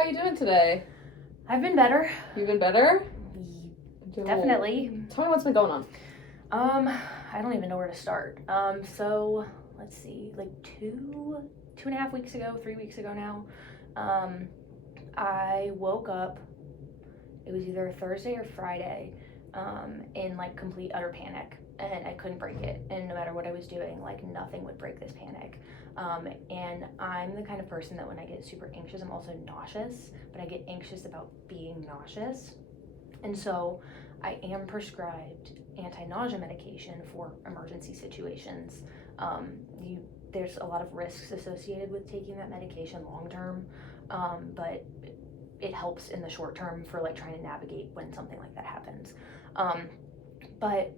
How are you doing today? I've been better. You've been better? Definitely. Tell me what's been going on. I don't even know where to start. So let's see, like 2.5 weeks ago, 3 weeks ago now, I woke up, it was either Thursday or Friday, in like complete utter panic, and I couldn't break it, and no matter what I was doing, like nothing would break this panic. And I'm the kind of person that when I get super anxious, I'm also nauseous, but I get anxious about being nauseous. And so I am prescribed anti-nausea medication for emergency situations. There's a lot of risks associated with taking that medication long term, but it helps in the short term for like trying to navigate when something like that happens. But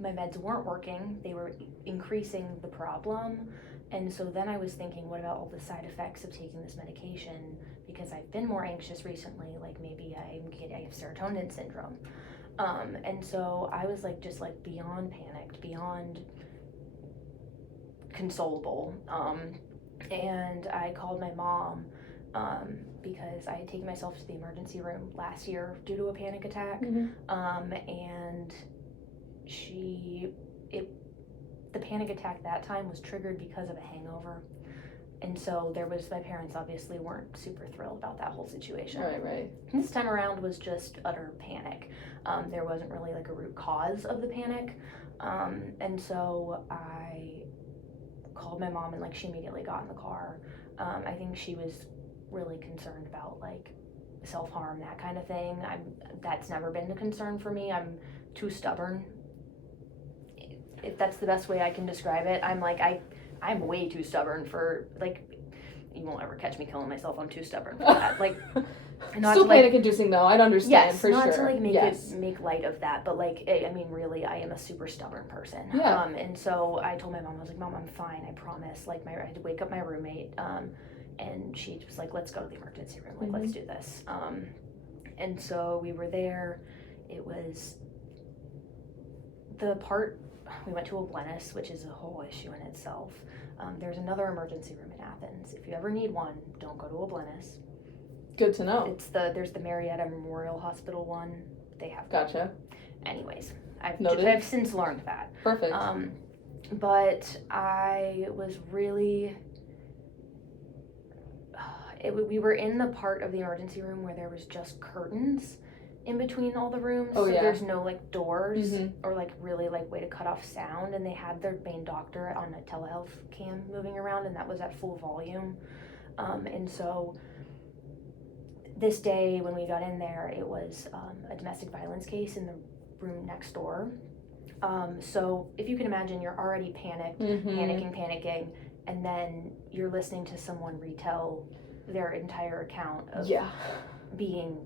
my meds weren't working. They were increasing the problem. And so then I was thinking, what about all the side effects of taking this medication? Because I've been more anxious recently, like maybe I have serotonin syndrome. And so I was like, just like beyond panicked, beyond consolable. And I called my mom because I had taken myself to the emergency room last year due to a panic attack. And the panic attack that time was triggered because of a hangover. And so my parents obviously weren't super thrilled about that whole situation. Right. This time around was just utter panic. There wasn't really like a root cause of the panic. And so I called my mom and like she immediately got in the car. I think she was really concerned about like self-harm, that kind of thing. That's never been a concern for me. I'm too stubborn. If that's the best way I can describe it. I'm way too stubborn for, like, you won't ever catch me killing myself. I'm too stubborn for that. Like, not still panic-inducing though. I'd understand, yes, for not sure. To like make light of that, but like, I mean, really, I am a super stubborn person. Yeah. And so I told my mom, I was like, Mom, I'm fine. I promise. Like, I had to wake up my roommate, and she was like, let's go to the emergency room. Like, let's do this. And so we were there. It was we went to a Oblenis, which is a whole issue in itself. There's another emergency room in Athens. If you ever need one, don't go to Oblenis. Good to know. There's the Marietta Memorial Hospital one. They have. Gotcha. Anyways, I've since learned that. Perfect. But I was really. We were in the part of the emergency room where there was just curtains in between all the rooms, so there's no like doors or like really like way to cut off sound, and they had their main doctor on a telehealth cam moving around, and that was at full volume. And so this day when we got in there, it was a domestic violence case in the room next door. So if you can imagine, you're already panicking, and then you're listening to someone retell their entire account of being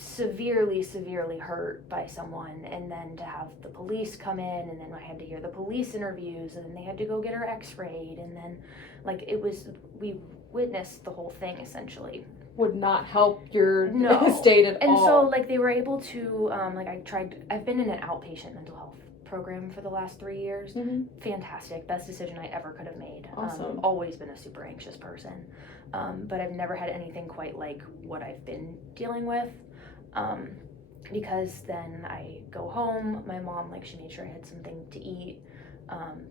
severely hurt by someone, and then to have the police come in, and then I had to hear the police interviews, and then they had to go get her x-rayed, and then like we witnessed the whole thing essentially. Would not help your state at all. And so like they were able to I've been in an outpatient mental health program for the last 3 years. Fantastic, best decision I ever could have made. Awesome. Always been a super anxious person, but I've never had anything quite like what I've been dealing with. Because then I go home, my mom, like, she made sure I had something to eat.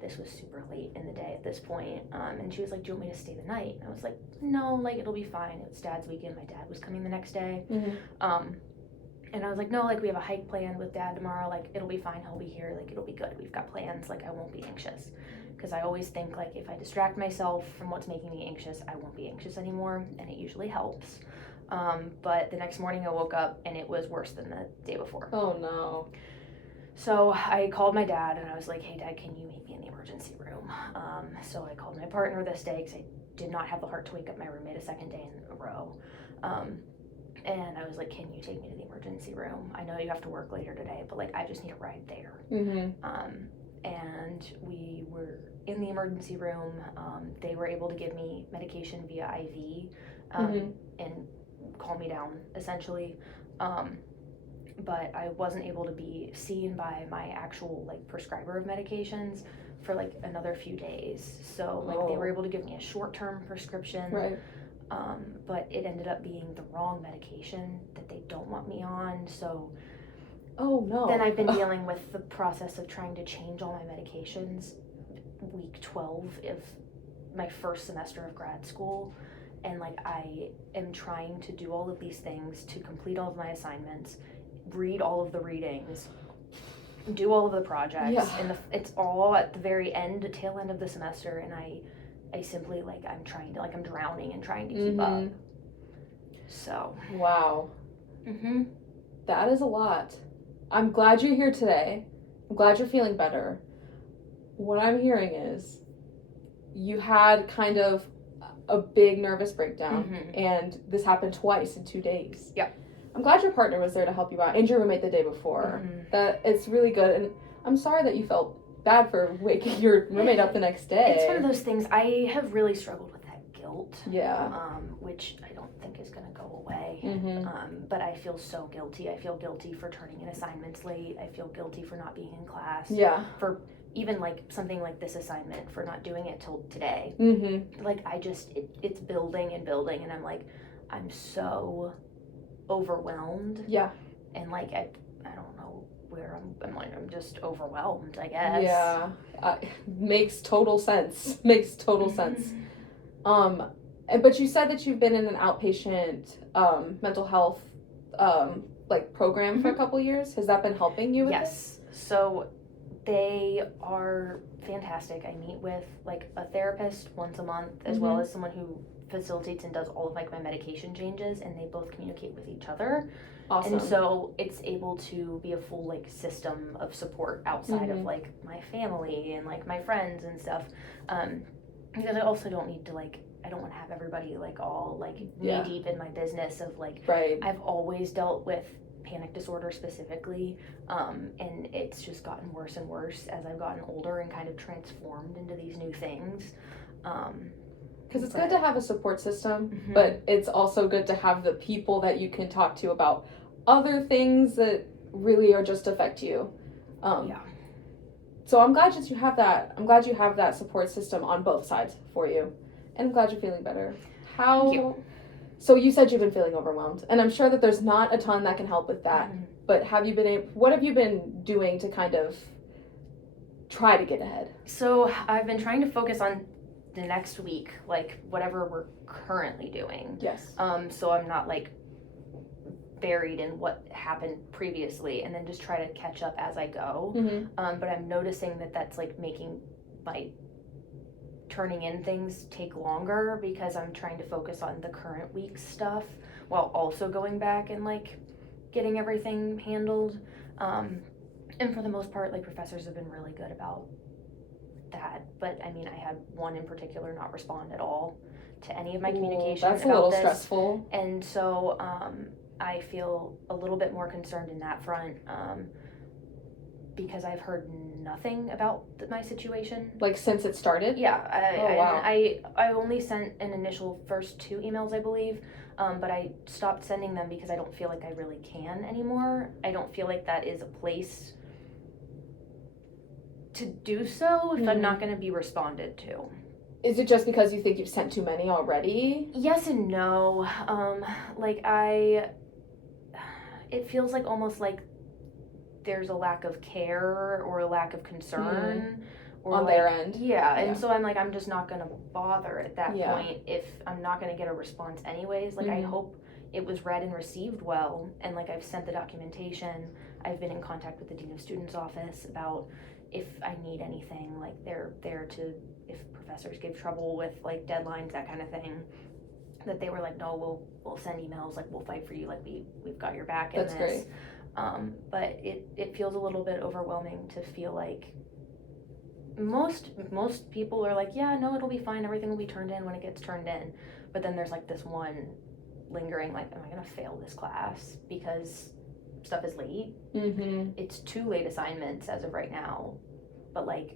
This was super late in the day at this point. And she was like, do you want me to stay the night? And I was like, no, like, it'll be fine. It was Dad's weekend. My dad was coming the next day. And I was like, no, like, we have a hike planned with Dad tomorrow. Like, it'll be fine. He'll be here. Like, it'll be good. We've got plans. Like, I won't be anxious. Because I always think, like, if I distract myself from what's making me anxious, I won't be anxious anymore. And it usually helps. But the next morning I woke up and it was worse than the day before. Oh no. So I called my dad and I was like, hey Dad, can you meet me in the emergency room? So I called my partner this day because I did not have the heart to wake up my roommate a second day in a row. And I was like, can you take me to the emergency room? I know you have to work later today, but like, I just need a ride there. And we were in the emergency room. They were able to give me medication via IV, and calm me down essentially. But I wasn't able to be seen by my actual like prescriber of medications for like another few days. So like they were able to give me a short-term prescription. Right. but it ended up being the wrong medication that they don't want me on, so oh no. then I've been dealing with the process of trying to change all my medications week 12 of my first semester of grad school, and like I am trying to do all of these things to complete all of my assignments, read all of the readings, do all of the projects, and it's all at the very tail end of the semester, and I simply like I'm drowning and trying to keep up. So wow. That is a lot. I'm glad you're here today. I'm glad you're feeling better. What I'm hearing is you had kind of a big nervous breakdown, and this happened twice in 2 days. Yep. I'm glad your partner was there to help you out, and your roommate the day before. That it's really good, and I'm sorry that you felt bad for waking your roommate up the next day. It's one of those things. I have really struggled with that guilt. Yeah. Which I don't think is going to go away. But I feel so guilty. I feel guilty for turning in assignments late. I feel guilty for not being in class. Yeah. For even like something like this assignment, for not doing it till today. Like I just, it's building and building, and I'm like, I'm so overwhelmed. Yeah. And like I don't know where I'm just overwhelmed, I guess. Yeah. Makes total sense. Makes total sense. But you said that you've been in an outpatient mental health like program for a couple years. Has that been helping you with Yes. So they are fantastic. I meet with like a therapist once a month, as well as someone who facilitates and does all of like my medication changes, and they both communicate with each other. Awesome. And so it's able to be a full like system of support outside of like my family and like my friends and stuff. Because I also don't need to like, I don't want to have everybody like all like knee deep in my business of like, I've always dealt with panic disorder specifically, and it's just gotten worse and worse as I've gotten older and kind of transformed into these new things. Because it's good to have a support system, but it's also good to have the people that you can talk to about other things that really are just affect you. So I'm glad that you have that. I'm glad you have that support system on both sides for you, and I'm glad you're feeling better. Thank you. So you said you've been feeling overwhelmed, and I'm sure that there's not a ton that can help with that. But what have you been doing to kind of try to get ahead? So I've been trying to focus on the next week, like whatever we're currently doing. Yes. So I'm not like buried in what happened previously, and then just try to catch up as I go. But I'm noticing that that's like making my turning in things take longer, because I'm trying to focus on the current week's stuff while also going back and like getting everything handled. And for the most part, like professors have been really good about that. But I mean, I had one in particular not respond at all to any of my communications that's about a little this. Stressful. And so I feel a little bit more concerned in that front, because I've heard nothing about my situation. Like since it started? Yeah. Wow. I only sent an initial first 2 emails, I believe, but I stopped sending them because I don't feel like I really can anymore. I don't feel like that is a place to do so if I'm not going to be responded to. Is it just because you think you've sent too many already? Yes and no. It feels like almost like there's a lack of care or a lack of concern or on like, their end. Yeah, and so I'm like, I'm just not gonna bother at that point if I'm not gonna get a response anyways. Like I hope it was read and received well, and like I've sent the documentation. I've been in contact with the Dean of Students office about if I need anything, like they're there to, if professors give trouble with like deadlines, that kind of thing, that they were like, no, we'll send emails, like we'll fight for you, like we've got your back in this. That's great. But it feels a little bit overwhelming to feel like most people are like, yeah, no, it'll be fine, everything will be turned in when it gets turned in. But then there's like this one lingering, like, am I gonna fail this class because stuff is late? It's 2 late assignments as of right now, but like,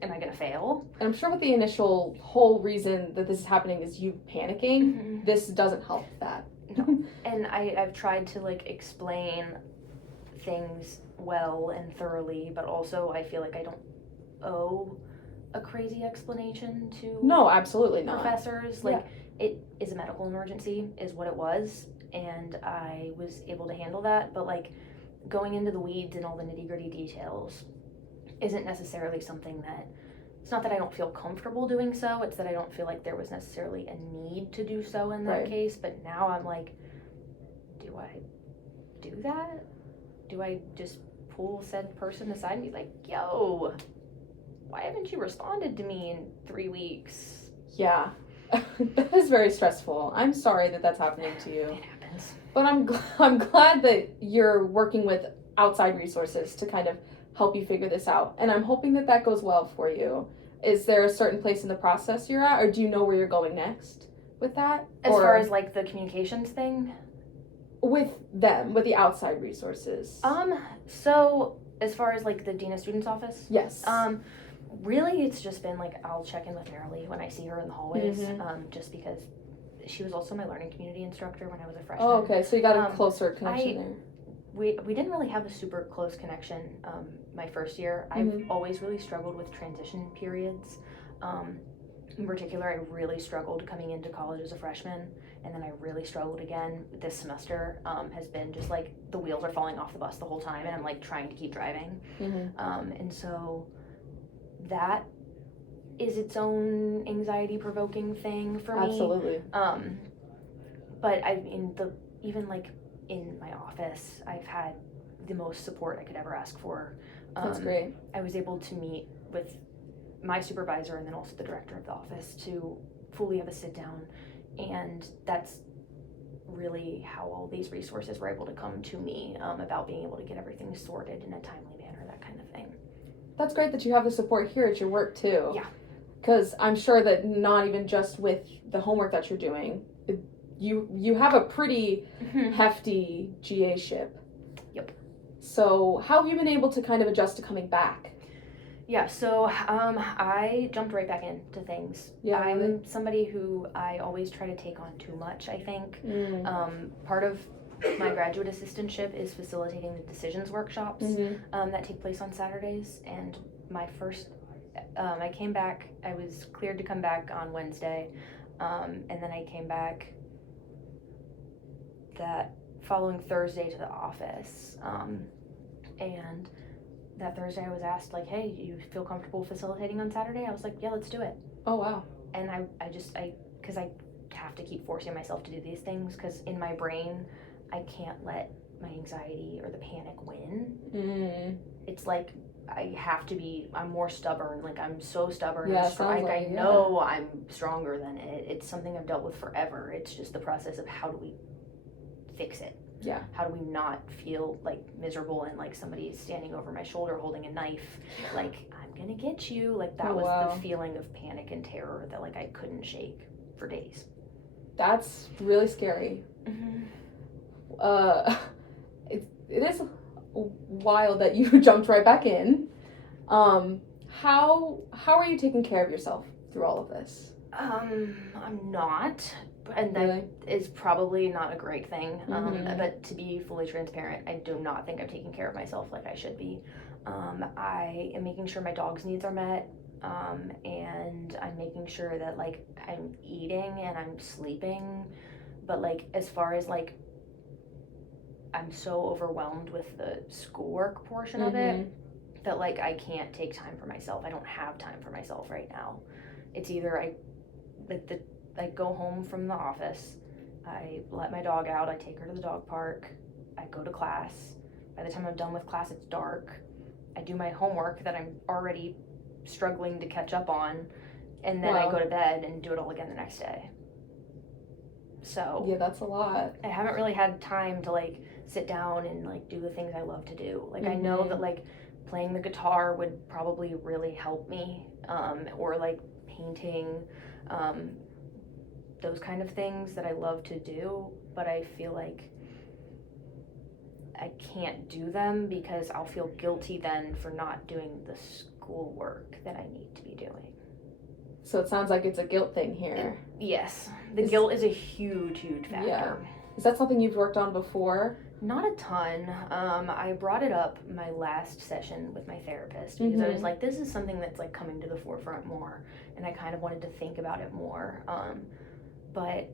am I gonna fail? And I'm sure with the initial whole reason that this is happening is you panicking, this doesn't help that. No. And I've tried to like explain things well and thoroughly, but also I feel like I don't owe a crazy explanation to No, absolutely not. professors. Like, it is a medical emergency, is what it was, and I was able to handle that. But, like, going into the weeds and all the nitty-gritty details isn't necessarily something that, it's not that I don't feel comfortable doing so, it's that I don't feel like there was necessarily a need to do so in that Right. case. But now I'm like, do I do that? Do I just pull said person aside and be like, yo, why haven't you responded to me in 3 weeks? Yeah. That is very stressful. I'm sorry that that's happening to you. It happens. But I'm glad that you're working with outside resources to kind of help you figure this out. And I'm hoping that that goes well for you. Is there a certain place in the process you're at, or do you know where you're going next with that? As far as like the communications thing? With them, with the outside resources. So as far as like the Dean of Students office? Yes. Really it's just been like, I'll check in with Marilee when I see her in the hallways, just because she was also my learning community instructor when I was a freshman. Oh, okay, so you got a closer connection there. We didn't really have a super close connection my first year. I've always really struggled with transition periods. In particular, I really struggled coming into college as a freshman, and then I really struggled again this semester. Has been just like the wheels are falling off the bus the whole time, and I'm like trying to keep driving. And so that is its own anxiety-provoking thing for me. Absolutely. But even like in my office, I've had the most support I could ever ask for. That's great. I was able to meet with my supervisor and then also the director of the office to fully have a sit down, and that's really how all these resources were able to come to me about being able to get everything sorted in a timely manner, that kind of thing. That's great that you have the support here at your work too. Yeah. Because I'm sure that not even just with the homework that you're doing, you have a pretty hefty GA ship. Yep. So how have you been able to kind of adjust to coming back? Yeah, so I jumped right back into things. Yeah, I'm really? somebody who I always try to take on too much, I think. Part of my graduate assistantship is facilitating the decisions workshops that take place on Saturdays. And my first, I came back, I was cleared to come back on Wednesday, and then I came back that following Thursday to the office. And that Thursday I was asked, like, hey, you feel comfortable facilitating on Saturday? I was like, yeah, let's do it. Oh, wow. And because I have to keep forcing myself to do these things, because in my brain, I can't let my anxiety or the panic win. It's like, I'm more stubborn. Like, I'm so stubborn. Yeah, I know I'm stronger than it. It's something I've dealt with forever. It's just the process of how do we fix it? Yeah. How do we not feel like miserable and like somebody is standing over my shoulder holding a knife, like, I'm gonna get you. Like, that was the feeling of panic and terror that like I couldn't shake for days. That's really scary. It is wild that you jumped right back in. How are you taking care of yourself through all of this? I'm not. And that is probably not a great thing. But to be fully transparent, I do not think I'm taking care of myself like I should be. I am making sure my dog's needs are met, and I'm making sure that like I'm eating and I'm sleeping. But like as far as like, I'm so overwhelmed with the schoolwork portion of it that like I can't take time for myself. I don't have time for myself right now. It's either I go home from the office, I let my dog out, I take her to the dog park, I go to class. By the time I'm done with class, it's dark. I do my homework that I'm already struggling to catch up on, and then I go to bed and do it all again the next day. So yeah, that's a lot. I haven't really had time to like sit down and like do the things I love to do. Like I know that like playing the guitar would probably really help me, or like painting, those kind of things that I love to do, but I feel like I can't do them because I'll feel guilty then for not doing the schoolwork that I need to be doing. So it sounds like it's a guilt thing here. Yes. The guilt is a huge factor. Yeah. Is that something you've worked on before? Not a ton. I brought it up my last session with my therapist because I was like, this is something that's like coming to the forefront more, and I kind of wanted to think about it more. But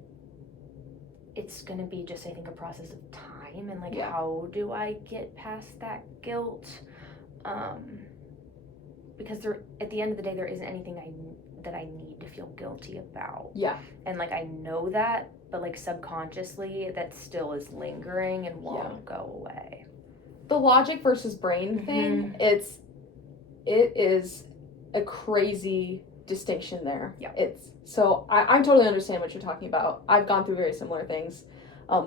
it's gonna be just, I think, a process of time and like how do I get past that guilt? Because at the end of the day, there isn't anything that I need to feel guilty about. Yeah. And like I know that, but like subconsciously that still is lingering and won't go away. The logic versus brain thing, it is a crazy distinction there. Yeah. So I totally understand what you're talking about. I've gone through very similar things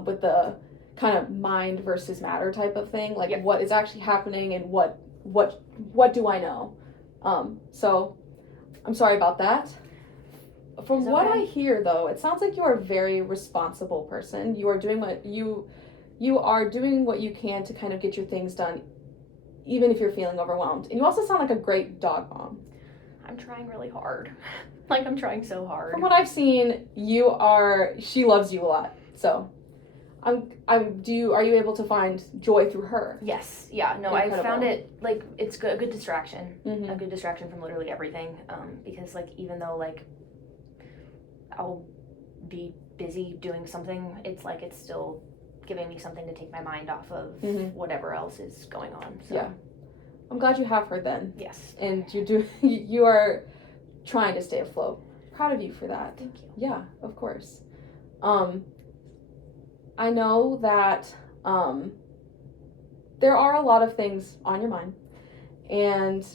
with the kind of mind versus matter type of thing, like what is actually happening and what do I know. So I'm sorry about that. From what I hear, though, it sounds like you are a very responsible person. You are doing what you are doing what you can to kind of get your things done, even if you're feeling overwhelmed. And you also sound like a great dog mom. I'm trying really hard. Like, I'm trying so hard. From what I've seen, she loves you a lot. So, are you able to find joy through her? Yes. Yeah. No, Incredible. I found it, like, it's a good distraction. A good distraction from literally everything. Because, like, even though, like, I'll be busy doing something, it's like it's still giving me something to take my mind off of whatever else is going on. So. Yeah. I'm glad you have her then. Yes. And you are trying to stay afloat. Proud of you for that. Thank you. Yeah, of course. I know that there are a lot of things on your mind, and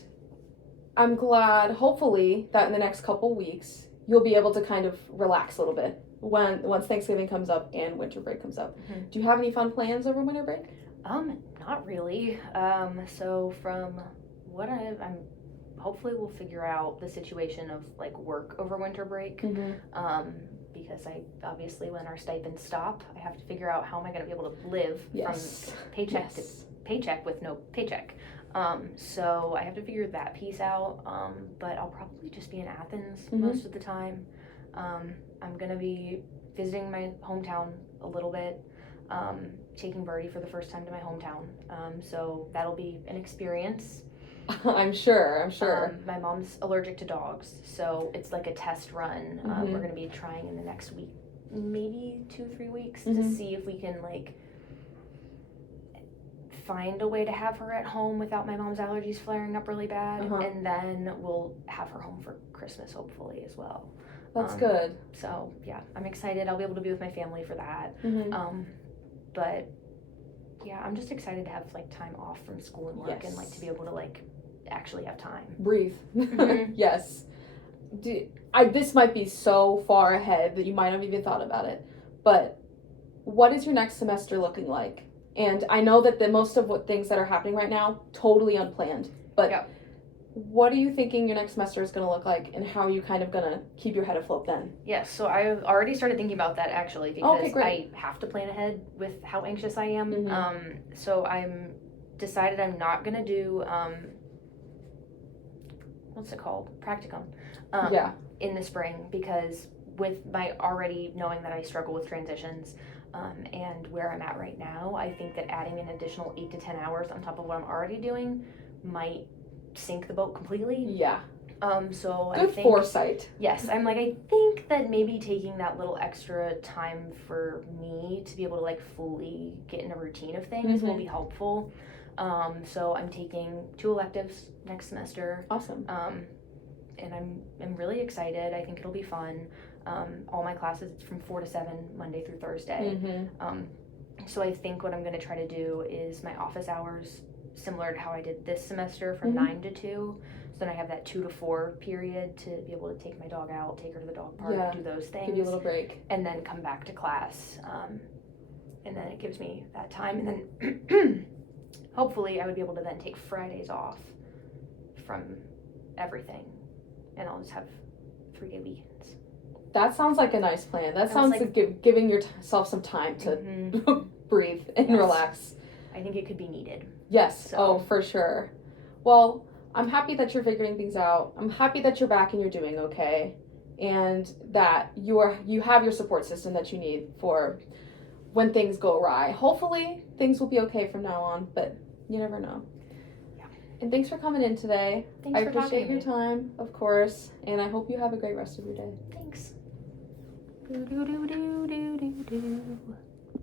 I'm glad, hopefully, that in the next couple weeks you'll be able to kind of relax a little bit once Thanksgiving comes up and winter break comes up. Do you have any fun plans over winter break? Not really. So from what I'm hopefully we'll figure out the situation of like work over winter break. Because I obviously, when our stipends stop, I have to figure out how am I going to be able to live from paycheck to paycheck with no paycheck. So I have to figure that piece out. But I'll probably just be in Athens most of the time. I'm going to be visiting my hometown a little bit. Taking Birdie for the first time to my hometown. So that'll be an experience. I'm sure. My mom's allergic to dogs, so it's like a test run. We're going to be trying in the next week, maybe 2-3 weeks, to see if we can like find a way to have her at home without my mom's allergies flaring up really bad, and then we'll have her home for Christmas hopefully as well. That's good. So yeah, I'm excited. I'll be able to be with my family for that. But yeah, I'm just excited to have like time off from school and work and like to be able to like actually have time. Breathe. Yes. This might be so far ahead that you might have even thought about it, but what is your next semester looking like? And I know that the most of what things that are happening right now, totally unplanned, but what are you thinking your next semester is going to look like, and how are you kind of going to keep your head afloat then? Yes, so I've already started thinking about that actually, because I have to plan ahead with how anxious I am. So I'm decided I'm not going to do, what's it called? Practicum. In the spring, because with my already knowing that I struggle with transitions, and where I'm at right now, I think that adding an additional 8 to 10 hours on top of what I'm already doing might sink the boat completely. So good I think, foresight. Yes, I'm like, I think that maybe taking that little extra time for me to be able to like fully get in a routine of things will be helpful. So I'm taking 2 electives next semester. Awesome. And I'm really excited. I think it'll be fun. All my classes, it's from 4 to 7, Monday through Thursday. So I think what I'm going to try to do is my office hours, similar to how I did this semester, from 9 to 2. So then I have that 2 to 4 period to be able to take my dog out, take her to the dog park, do those things. Give you a little break. And then come back to class. And then it gives me that time. And then hopefully I would be able to then take Fridays off from everything. And I'll just have 3-day weekends. That sounds like a nice plan. That sounds like giving yourself some time to breathe and relax. I think it could be needed. Yes. So. Oh, for sure. Well, I'm happy that you're figuring things out. I'm happy that you're back and you're doing okay, and that you have your support system that you need for when things go awry. Hopefully things will be okay from now on, but you never know. Yeah. And thanks for coming in today. Thanks I for talking appreciate to your me. time, of course, and I hope you have a great rest of your day. Thanks. Do, do, do, do, do, do, do.